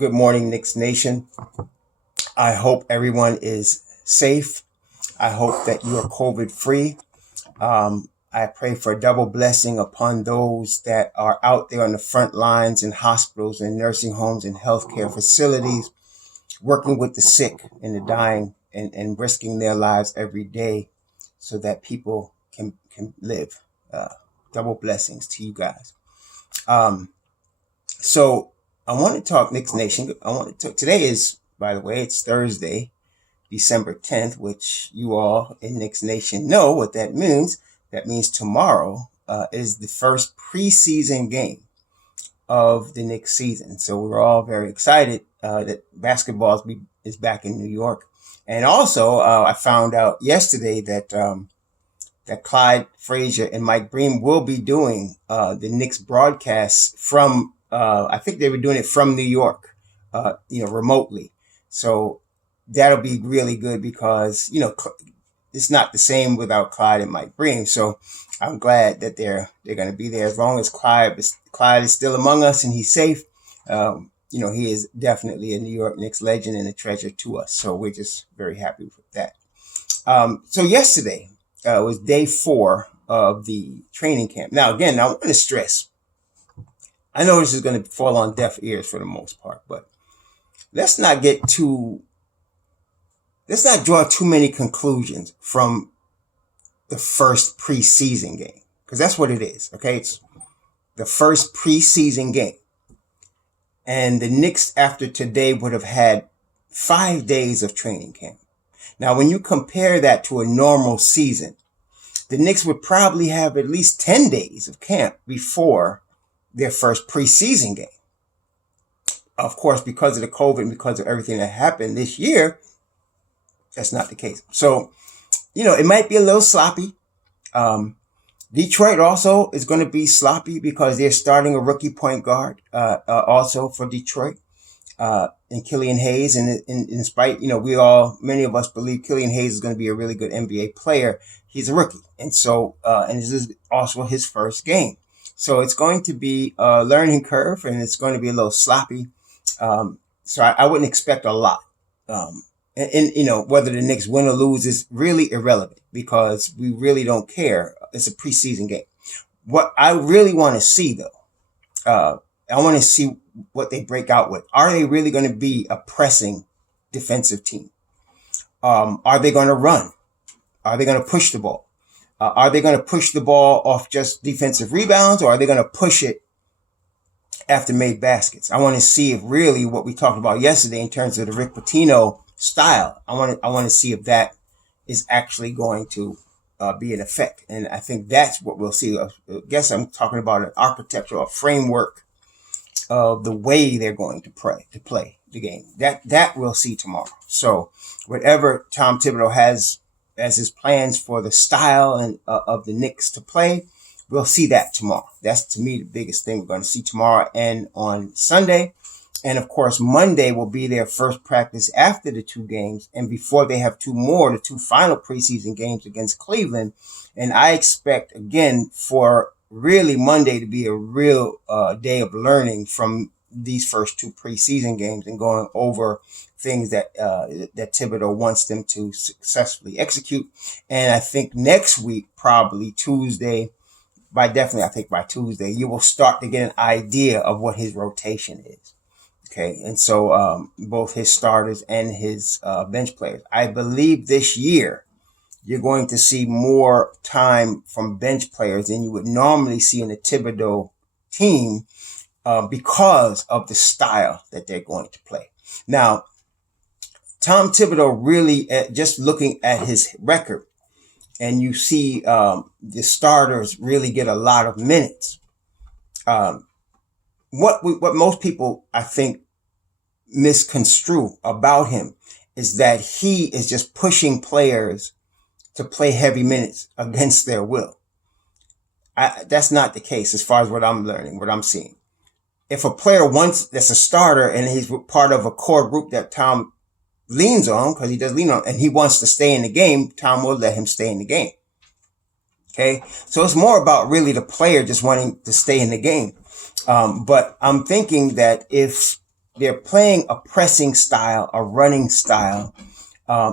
Good morning, Knicks Nation. I hope everyone is safe. I hope that you are COVID free. I pray for a double blessing upon those that are out there on the front lines in hospitals and nursing homes and healthcare facilities, working with the sick and the dying and risking their lives every day so that people can live. Double blessings to you guys. So I want to talk Knicks Nation. Today is, by the way, it's Thursday, December 10th, which you all in Knicks Nation know what that means. That means tomorrow is the first preseason game of the Knicks season. So we're all very excited that basketball is back in New York. And also, I found out yesterday that Clyde Frazier and Mike Breen will be doing the Knicks broadcasts from, I think they were doing it from New York, remotely. So that'll be really good because, it's not the same without Clyde and Mike Breen. So I'm glad that they're going to be there as long as Clyde is still among us and he's safe. He is definitely a New York Knicks legend and a treasure to us. So we're just very happy with that. So yesterday was day 4 of the training camp. Now, again, I want to stress, I know this is going to fall on deaf ears for the most part, but let's not draw too many conclusions from the first preseason game, because that's what it is. Okay. It's the first preseason game. And the Knicks after today would have had 5 days of training camp. Now, when you compare that to a normal season, the Knicks would probably have at least 10 days of camp before their first preseason game. Of course, because of the COVID and because of everything that happened this year, that's not the case. So, it might be a little sloppy. Detroit also is going to be sloppy because they're starting a rookie point guard, also for Detroit, and Killian Hayes. And in spite, many of us believe Killian Hayes is going to be a really good NBA player. He's a rookie. And so, and this is also his first game. So it's going to be a learning curve and it's going to be a little sloppy. So I wouldn't expect a lot. Whether the Knicks win or lose is really irrelevant because we really don't care. It's a preseason game. What I really want to see, though, I want to see what they break out with. Are they really going to be a pressing defensive team? Are they going to run? Are they going to push the ball? Are they going to push the ball off just defensive rebounds, or are they going to push it after made baskets? I want to see if really what we talked about yesterday in terms of the Rick Pitino style, I want to see if that is actually going to be in effect. And I think that's what we'll see. I guess I'm talking about an architecture or framework of the way they're going to play the game. That we'll see tomorrow. So whatever Tom Thibodeau has as his plans for the style and of the Knicks to play, we'll see that tomorrow. That's, to me, the biggest thing we're going to see tomorrow and on Sunday. And of course, Monday will be their first practice after the 2 games and before they have 2 more, the 2 final preseason games against Cleveland. And I expect, again, for really Monday to be a real day of learning from these first 2 preseason games and going over things that Thibodeau wants them to successfully execute. And I think next week, probably Tuesday, by Tuesday, you will start to get an idea of what his rotation is. Okay. And so, both his starters and his, bench players. I believe this year you're going to see more time from bench players than you would normally see in a Thibodeau team, because of the style that they're going to play. Now, Tom Thibodeau really, just looking at his record, and you see, the starters really get a lot of minutes. What most people, I think, misconstrue about him is that he is just pushing players to play heavy minutes against their will. That's not the case as far as what I'm learning, what I'm seeing. If a player that's a starter and he's part of a core group that Tom leans on, because he does lean on, and he wants to stay in the game, Tom will let him stay in the game. Okay. So it's more about really the player just wanting to stay in the game. But I'm thinking that if they're playing a pressing style, a running style.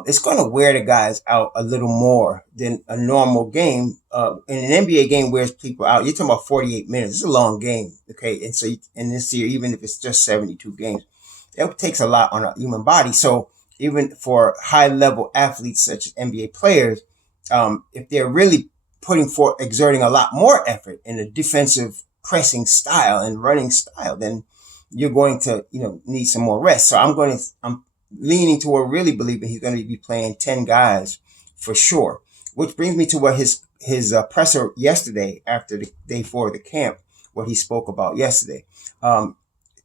It's going to wear the guys out a little more than a normal game. In an NBA game wears people out. You're talking about 48 minutes. It's a long game. Okay. And so in this year, even if it's just 72 games, it takes a lot on a human body. So even for high level athletes such as NBA players, if they're really exerting a lot more effort in a defensive pressing style and running style, then you're going to, need some more rest. So I'm leaning toward really believing he's going to be playing 10 guys for sure, which brings me to what his presser yesterday after the day 4 of the camp, what he spoke about yesterday.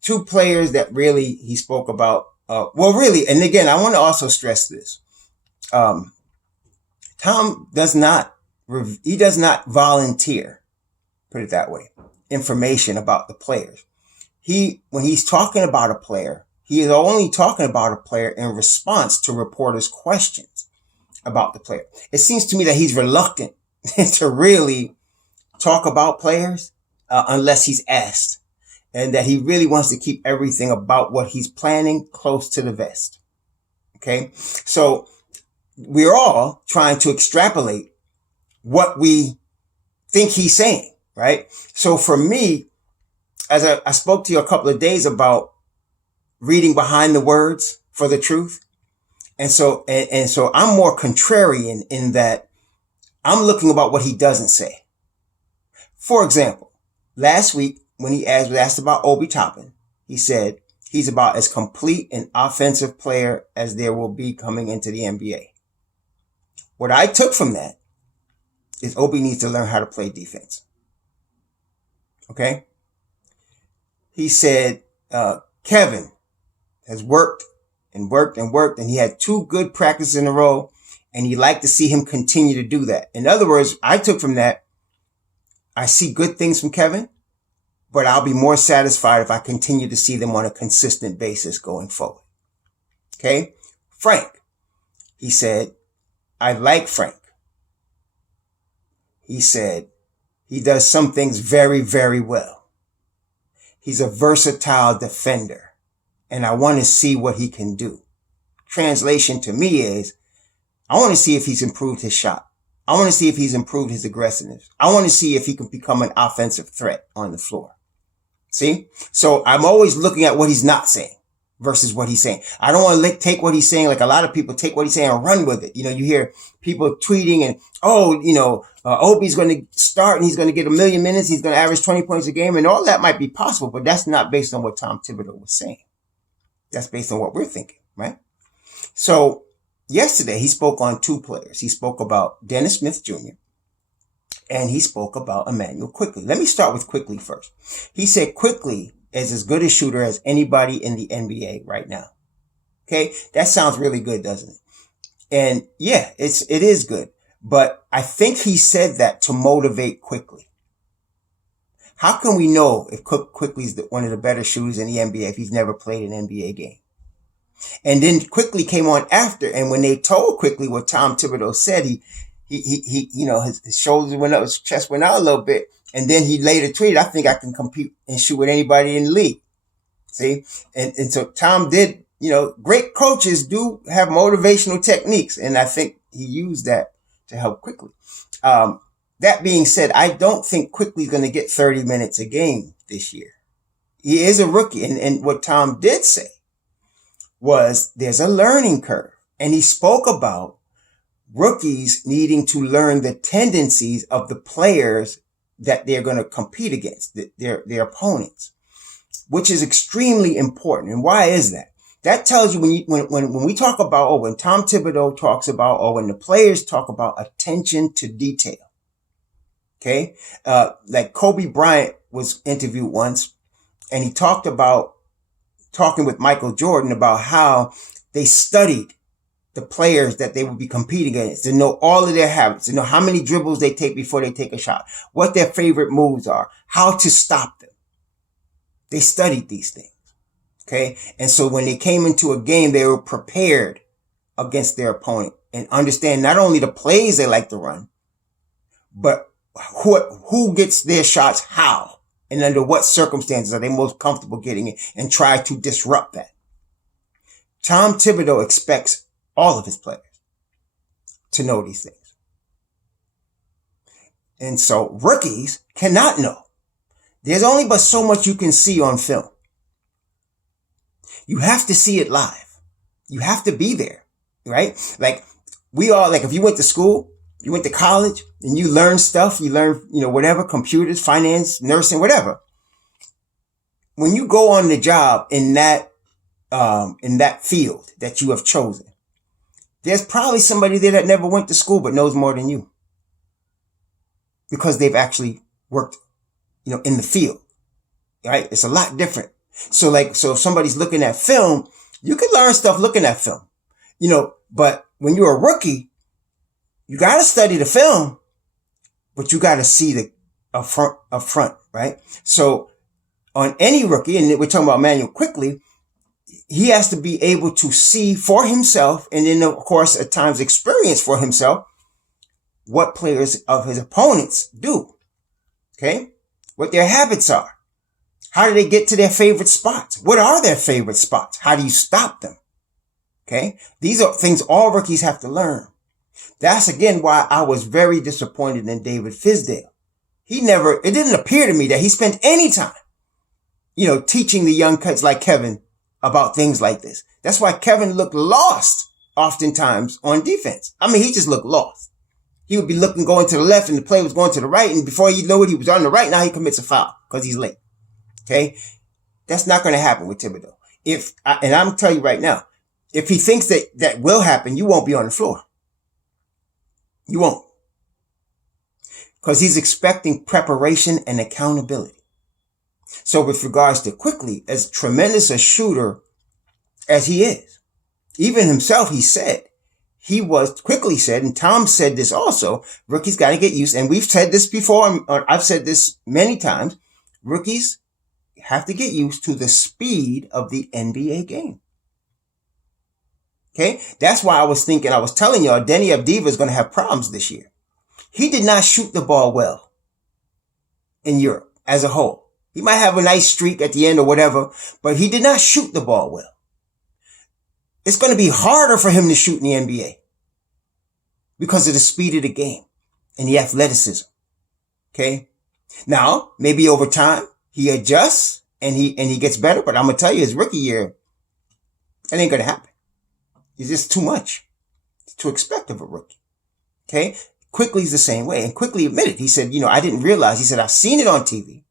Two players that really he spoke about, and again, I want to also stress this. Tom does not volunteer, put it that way, information about the players. When he's talking about a player, he is only talking about a player in response to reporters' questions about the player. It seems to me that he's reluctant to really talk about players unless he's asked, and that he really wants to keep everything about what he's planning close to the vest. Okay? So we're all trying to extrapolate what we think he's saying, right? So for me, as I spoke to you a couple of days about reading behind the words for the truth. And so I'm more contrarian in that I'm looking about what he doesn't say. For example, last week when he was asked about Obi Toppin, he said he's about as complete an offensive player as there will be coming into the NBA. What I took from that is Obi needs to learn how to play defense. Okay? He said, Kevin has worked and worked and worked, and he had 2 good practices in a row, and he'd like to see him continue to do that. In other words, I took from that, I see good things from Kevin, but I'll be more satisfied if I continue to see them on a consistent basis going forward. Okay? Frank, he said, I like Frank. He said he does some things very, very well. He's a versatile defender, and I want to see what he can do. Translation to me is, I want to see if he's improved his shot. I want to see if he's improved his aggressiveness. I want to see if he can become an offensive threat on the floor. See? So I'm always looking at what he's not saying versus what he's saying. I don't want to take what he's saying, like a lot of people take what he's saying and run with it. You hear people tweeting and, Obi's going to start and he's going to get 1 million minutes. He's going to average 20 points a game, and all that might be possible, but that's not based on what Tom Thibodeau was saying. That's based on what we're thinking, right? So yesterday he spoke on 2 players. He spoke about Dennis Smith Jr. and he spoke about Emmanuel Quickley. Let me start with Quickley first. He said Quickley is as good a shooter as anybody in the NBA right now. Okay. That sounds really good, doesn't it? And yeah, it is good, but I think he said that to motivate Quickley. How can we know if Quickley's one of the better shooters in the NBA if he's never played an NBA game? And then Quickley came on after, and when they told Quickley what Tom Thibodeau said, he his shoulders went up, his chest went out a little bit, and then he later tweeted, I think I can compete and shoot with anybody in the league. See? And so Tom did, great coaches do have motivational techniques, and I think he used that to help Quickley. That being said, I don't think Quickley's going to get 30 minutes a game this year. He is a rookie. And what Tom did say was there's a learning curve. And he spoke about rookies needing to learn the tendencies of the players that they're going to compete against, their opponents, which is extremely important. And why is that? That tells you when we talk about, or when Tom Thibodeau talks about, or when the players talk about attention to detail. Okay. Like Kobe Bryant was interviewed once, and he talked about talking with Michael Jordan about how they studied the players that they would be competing against, to know all of their habits, to know how many dribbles they take before they take a shot, what their favorite moves are, how to stop them. They studied these things. Okay. And so when they came into a game, they were prepared against their opponent and understand not only the plays they like to run, but who gets their shots how and under what circumstances are they most comfortable getting it, and try to disrupt that. Tom Thibodeau expects all of his players to know these things. And so rookies cannot know. There's only but so much you can see on film. You have to see it live. You have to be there, right? Like we all, like if you went to school, you went to college and you learned stuff, you learned, whatever, computers, finance, nursing, whatever. When you go on the job in that field that you have chosen, there's probably somebody there that never went to school but knows more than you, because they've actually worked, in the field, right? It's a lot different. So if somebody's looking at film, you can learn stuff looking at film, but when you're a rookie, you got to study the film, but you got to see the up front, right? So on any rookie, and we're talking about Manuel Quickley, he has to be able to see for himself, and then of course at times experience for himself, what players of his opponents do. Okay? What their habits are. How do they get to their favorite spots? What are their favorite spots? How do you stop them? Okay? These are things all rookies have to learn. That's again why I was very disappointed in David Fizdale. It didn't appear to me that he spent any time, teaching the young kids like Kevin about things like this. That's why Kevin looked lost oftentimes on defense. I mean, he just looked lost. He would be going to the left and the play was going to the right. And before you know it, he was on the right. Now he commits a foul because he's late. Okay. That's not going to happen with Thibodeau. And I'm telling you right now, if he thinks that will happen, you won't be on the floor. You won't. Because he's expecting preparation and accountability. So with regards to Quickley, as tremendous a shooter as he is, even himself, Quickley said, and Tom said this also, rookies got to get used, and we've said this before, I've said this many times, rookies have to get used to the speed of the NBA game. Okay? That's why I was telling y'all, Denny Avdiva is going to have problems this year. He did not shoot the ball well in Europe as a whole. He might have a nice streak at the end or whatever, but he did not shoot the ball well. It's going to be harder for him to shoot in the NBA because of the speed of the game and the athleticism. Okay. Now, maybe over time he adjusts and he gets better, but I'm going to tell you his rookie year, that ain't going to happen. It's just too much to expect of a rookie. Okay. Quickley's the same way, and Quickley admitted, he said, I didn't realize, he said, I've seen it on TV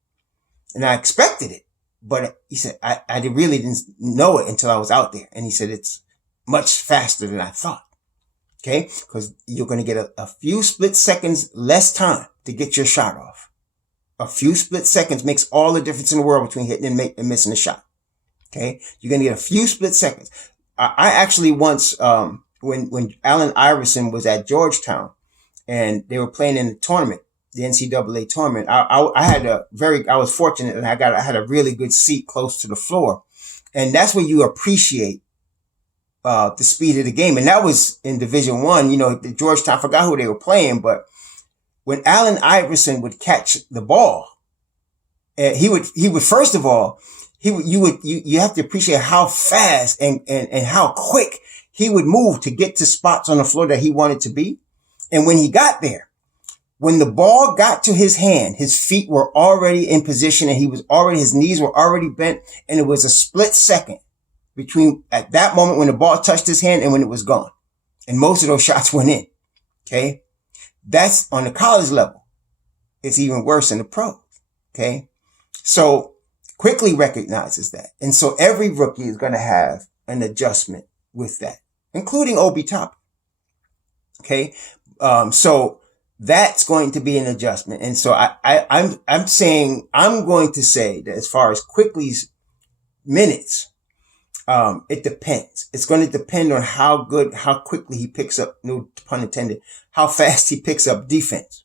and I expected it. But he said, I really didn't know it until I was out there. And he said, it's much faster than I thought. Okay. Because you're going to get a few split seconds less time to get your shot off. A few split seconds makes all the difference in the world between hitting and missing a shot. Okay. You're going to get a few split seconds. I actually once, when Allen Iverson was at Georgetown and they were playing in the tournament, the NCAA tournament, I was fortunate and I had a really good seat close to the floor. And that's where you appreciate, the speed of the game. And that was in Division I, the Georgetown, I forgot who they were playing, but when Allen Iverson would catch the ball, he would first of all, you have to appreciate how fast and how quick he would move to get to spots on the floor that he wanted to be. And when he got there, when the ball got to his hand, his feet were already in position and his knees were already bent. And it was a split second between at that moment when the ball touched his hand and when it was gone. And most of those shots went in. Okay. That's on the college level. It's even worse in the pros. Okay. So Quickley recognizes that. And so every rookie is going to have an adjustment with that, including Obi Toppin. Okay. So that's going to be an adjustment. And so I'm going to say that as far as Quickley's minutes, it depends. It's going to depend on how quickly he picks up, no pun intended, how fast he picks up defense,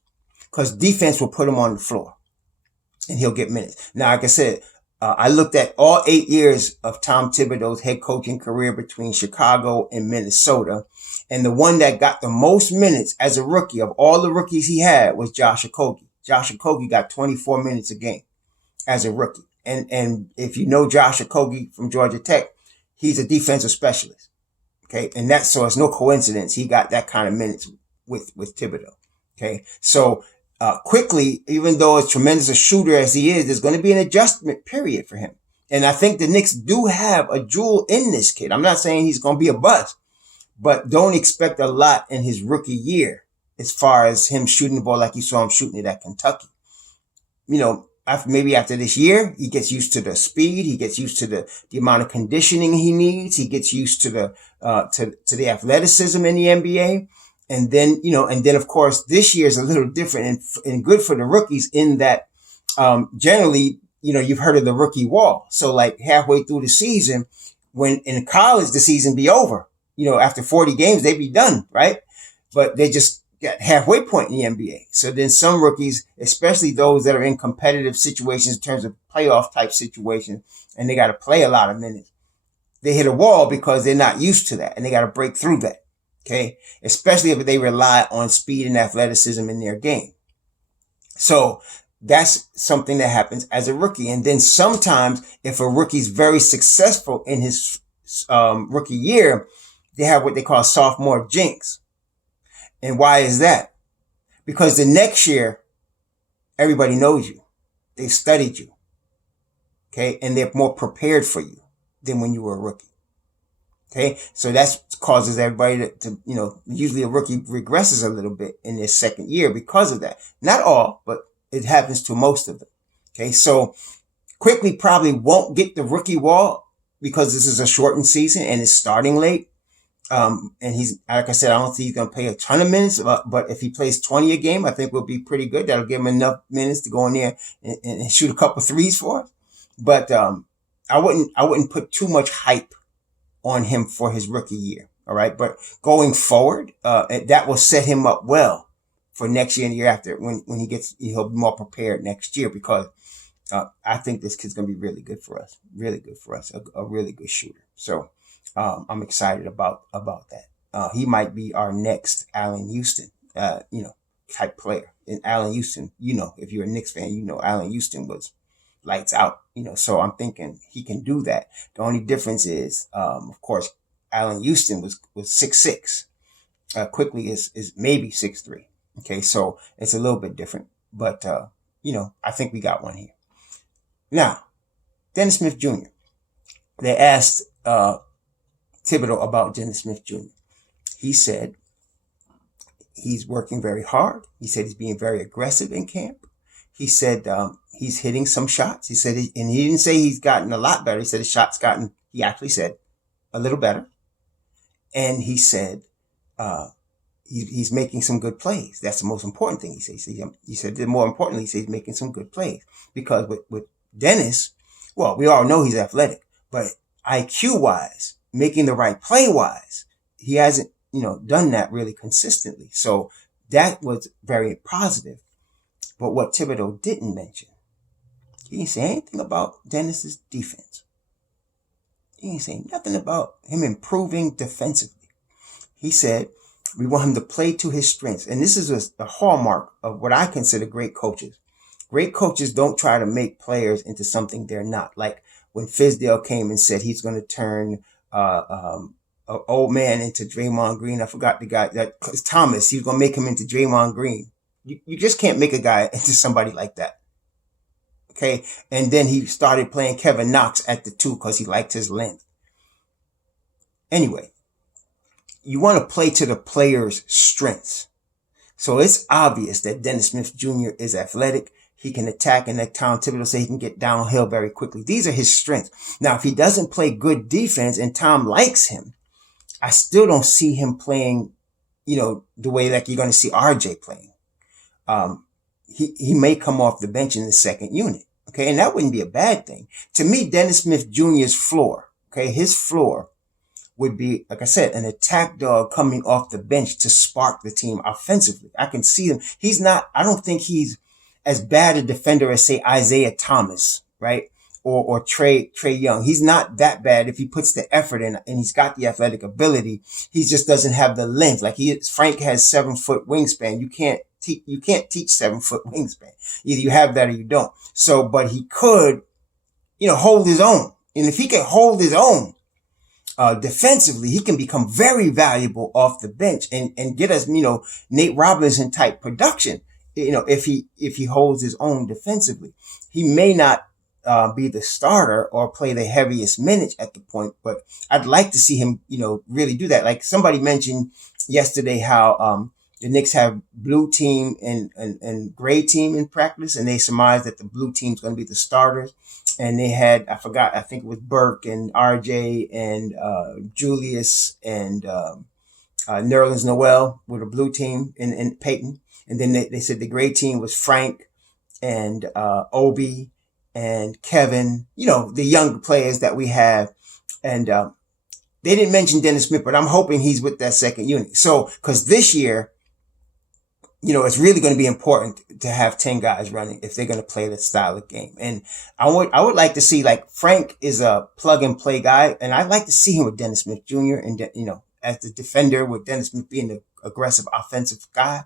because defense will put him on the floor and he'll get minutes. Now, like I said, I looked at all 8 years of Tom Thibodeau's head coaching career between Chicago and Minnesota. And the one that got the most minutes as a rookie of all the rookies he had was Josh Okogie. Josh Okogie got 24 minutes a game. as a rookie. And if you know Josh Okogie from Georgia Tech, he's a defensive specialist. Okay. And that's, so it's no coincidence he got that kind of minutes with Thibodeau. Okay. So, quickly, even though as tremendous a shooter as he is, there's going to be an adjustment period for him. And I think the Knicks do have a jewel in this kid. I'm not saying he's going to be a bust, but don't expect a lot in his rookie year as far as him shooting the ball like you saw him shooting it at Kentucky. You know, after this year, he gets used to the speed. He gets used to the amount of conditioning he needs. He gets used to the athleticism in the NBA. And then, of course, this year is a little different and good for the rookies in that, generally, you've heard of the rookie wall. So like halfway through the season, when in college, the season be over, after 40 games, they be done, right? But they just got halfway point in the NBA. So then some rookies, especially those that are in competitive situations in terms of playoff type situations, and they got to play a lot of minutes, they hit a wall because they're not used to that and they got to break through that. Okay. Especially if they rely on speed and athleticism in their game. So that's something that happens as a rookie. And then sometimes if a rookie's very successful in his rookie year, they have what they call sophomore jinx. And why is that? Because the next year, everybody knows you. They've studied you. Okay. And they're more prepared for you than when you were a rookie. Okay. So that causes everybody to usually a rookie regresses a little bit in their second year because of that. Not all, but it happens to most of them. Okay. So quickly probably won't get the rookie wall because this is a shortened season and it's starting late. And he's, like I said, I don't think he's going to play a ton of minutes, but if he plays 20 a game, I think we'll be pretty good. That'll give him enough minutes to go in there and shoot a couple threes for us. But, I wouldn't put too much hype on him for his rookie year. All right. But going forward, that will set him up well for next year and the year after when he'll be more prepared next year because, I think this kid's going to be really good for us, a really good shooter. So, I'm excited about that. He might be our next Allen Houston, type player. And Allen Houston, if you're a Knicks fan, Allen Houston was lights out, so I'm thinking he can do that. The only difference is, of course, Allen Houston was 6'6". Quickly is maybe 6'3". Okay. So it's a little bit different, but, I think we got one here. Now, Dennis Smith Jr. They asked, Thibodeau about Dennis Smith Jr. He said he's working very hard. He said he's being very aggressive in camp. He said he's hitting some shots. He said, and he didn't say he's gotten a lot better. He said his shots he actually said a little better. And he said he's making some good plays. That's the most important thing he said. He said more importantly, he said he's making some good plays. Because with Dennis, well, we all know he's athletic, but IQ-wise, making the right play-wise, he hasn't, done that really consistently. So that was very positive. But what Thibodeau didn't mention, he didn't say anything about Dennis's defense. He didn't say nothing about him improving defensively. He said, we want him to play to his strengths. And this is a hallmark of what I consider great coaches. Great coaches don't try to make players into something they're not. Like when Fizdale came and said he's going to turn an old man into Draymond Green. I forgot the guy that Thomas. He was going to make him into Draymond Green. You just can't make a guy into somebody like that. Okay. And then he started playing Kevin Knox at the 2 because he liked his length. Anyway, you want to play to the player's strengths. So it's obvious that Dennis Smith Jr. is athletic. He can attack, and that Tom Thibodeau say he can get downhill very quickly. These are his strengths. Now, if he doesn't play good defense and Tom likes him, I still don't see him playing, the way like you're going to see RJ playing. He may come off the bench in the second unit. Okay. And that wouldn't be a bad thing. To me, Dennis Smith Jr.'s floor, okay, his floor would be, like I said, an attack dog coming off the bench to spark the team offensively. I can see him. I don't think he's as bad a defender as, say, Isaiah Thomas, right? Or Trey Young. He's not that bad if he puts the effort in and he's got the athletic ability. He just doesn't have the length. Like Frank has 7-foot wingspan. You can't you can't teach 7-foot wingspan. Either you have that or you don't. So, but he could, hold his own. And if he can hold his own, defensively, he can become very valuable off the bench and get us, Nate Robinson type production. If he holds his own defensively, he may not be the starter or play the heaviest minutes at the point, but I'd like to see him, really do that. Like somebody mentioned yesterday how the Knicks have blue team and gray team in practice, and they surmised that the blue team's going to be the starters. And they had, I think it was Burke and RJ and Julius and Nerlens Noel with a blue team and Peyton. And then they said the gray team was Frank and Obi and Kevin, the young players that we have. And they didn't mention Dennis Smith, but I'm hoping he's with that second unit. So, because this year, it's really going to be important to have 10 guys running if they're going to play that style of game. And I would like to see, like, Frank is a plug and play guy, and I'd like to see him with Dennis Smith Jr. and, as the defender, with Dennis Smith being the aggressive offensive guy.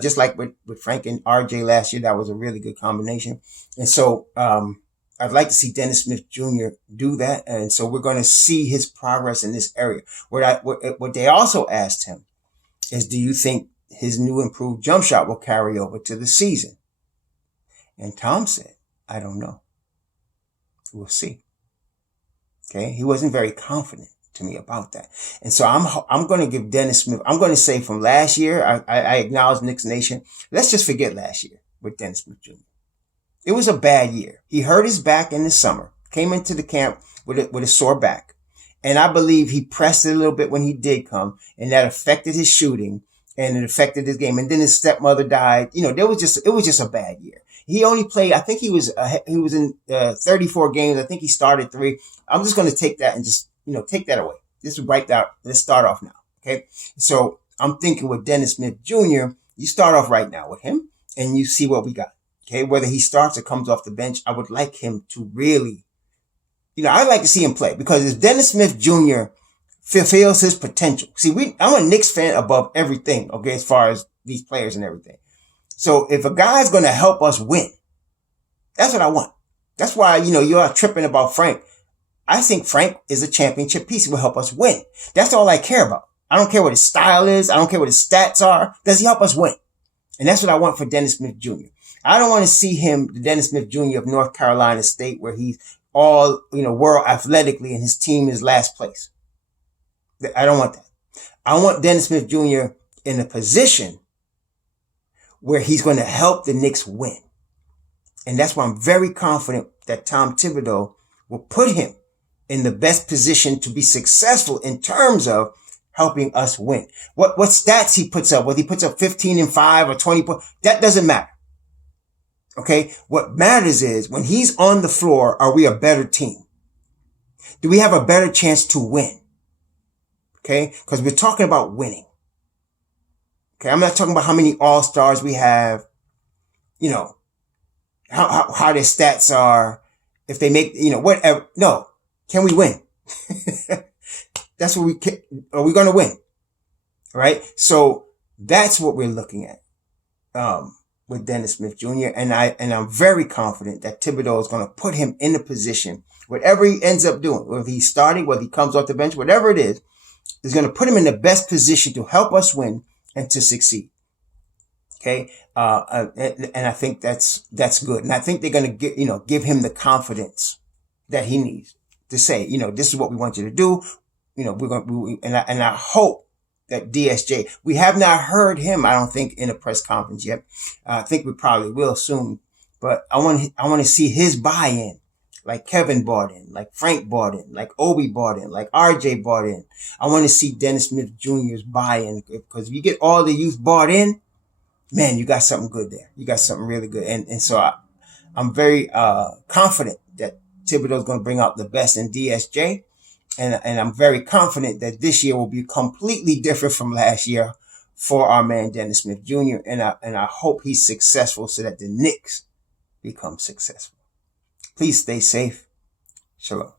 Just like with Frank and RJ last year, that was a really good combination. And so, I'd like to see Dennis Smith Jr. do that. And so we're going to see his progress in this area. What they also asked him is, do you think his new improved jump shot will carry over to the season? And Tom said, I don't know. We'll see. Okay. He wasn't very confident to me about that. And so I'm going to give Dennis Smith, I'm going to say from last year, I acknowledge Knicks Nation. Let's just forget last year with Dennis Smith Jr. It was a bad year. He hurt his back in the summer, came into the camp with a sore back. And I believe he pressed it a little bit when he did come, and that affected his shooting. And it affected his game. And then his stepmother died. It was just a bad year. He only played, I think he was in 34 games. I think he started 3. I'm just going to take that and just, take that away. Just write that. Let's start off now. Okay. So I'm thinking with Dennis Smith Jr., you start off right now with him and you see what we got. Okay. Whether he starts or comes off the bench, I would like him to really, I'd like to see him play, because if Dennis Smith Jr. fulfills his potential. See, I'm a Knicks fan above everything, okay, as far as these players and everything. So if a guy's going to help us win, that's what I want. That's why, you're tripping about Frank. I think Frank is a championship piece. He will help us win. That's all I care about. I don't care what his style is. I don't care what his stats are. Does he help us win? And that's what I want for Dennis Smith Jr. I don't want to see him, the Dennis Smith Jr. of North Carolina State, where he's all, world athletically and his team is last place. I don't want that. I want Dennis Smith Jr. in a position where he's going to help the Knicks win. And that's why I'm very confident that Tom Thibodeau will put him in the best position to be successful in terms of helping us win. What stats he puts up, whether he puts up 15 and 5 or 20 points, that doesn't matter. Okay. What matters is when he's on the floor, are we a better team? Do we have a better chance to win? Okay. Because we're talking about winning. Okay. I'm not talking about how many all-stars we have, how their stats are, if they make, whatever. No. Can we win? That's what are we going to win? Right? So that's what we're looking at, with Dennis Smith Jr. And I'm very confident that Thibodeau is going to put him in a position, whatever he ends up doing, whether he's starting, whether he comes off the bench, whatever it is going to put him in the best position to help us win and to succeed. Okay. And I think that's good. And I think they're going to give him the confidence that he needs to say, this is what we want you to do. And I hope that DSJ, we have not heard him, I don't think, in a press conference yet. I think we probably will soon, but I want to see his buy-in, like Kevin bought in, like Frank bought in, like Obi bought in, like RJ bought in. I want to see Dennis Smith Jr.'s buy-in, because if you get all the youth bought in, man, you got something good there. You got something really good. And so I'm very confident that Thibodeau is going to bring out the best in DSJ. And I'm very confident that this year will be completely different from last year for our man Dennis Smith Jr. And I hope he's successful so that the Knicks become successful. Please stay safe. Shalom.